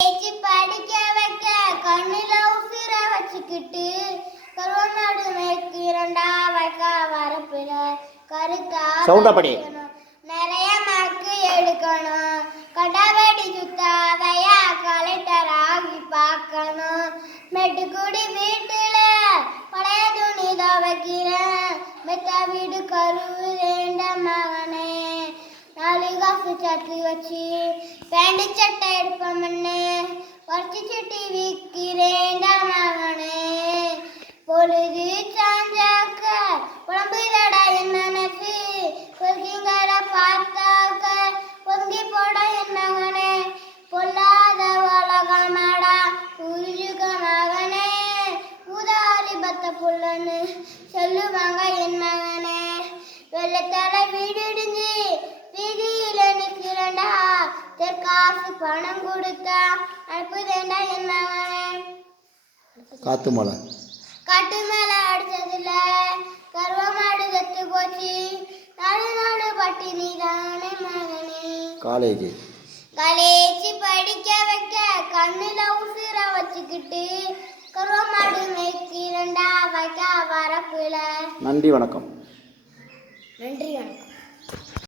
படிக்க வைக்க கண்ணுல உசிர வச்சுக்கிட்டு கருவமாடு மேய்க்கிறண்டா வைக்கா வரப்புல கருத்தா நிறைய மார்க்கு எடுக்கணும் கடவடி சுத்தாதையா கலெக்டர் ஆகி பார்க்கணும் மெட்டுக்குடி வீட்டுல பழைய துணி துவைக்கிறேன் மெத்த வீடு கருவு வேண்ட மகனே 4 காசு சட்டி வச்சு பேண்ட் சட்டை எடுப்போம்னே வச்சு சட்டி விற்கிறேன் மகனே பொழுது சாஞ்சாக்க குழம்புதடா என் மனசு பொறுக்கிங்கட பார்த்தாக்க பொங்கி போட என் மகனே பொல்லாத உலகமாடா புரிஞ்சுக்க மகனே ஊதாரி பத்த புள்ளன்னு சொல்லுவாங்க என் மகனே வெள்ளத்தால வீடு இடிஞ்சு வீதியில நிக்கிறண்டா காசு பணம் கொடுத்தா அனுப்புதேண்டா என் மகனே காட்டு மேல அடிச்சதுல கருவமாடு செத்து போச்சு 4 நாள் பட்டினி தானே மகனே காலேஜ் படிக்க வைக்க கண்ணுல உசிர வச்சுக்கிட்டு கருவமாடு மேய்க்கிறண்டா வைக்கா வரப்புல நன்றி வணக்கம்.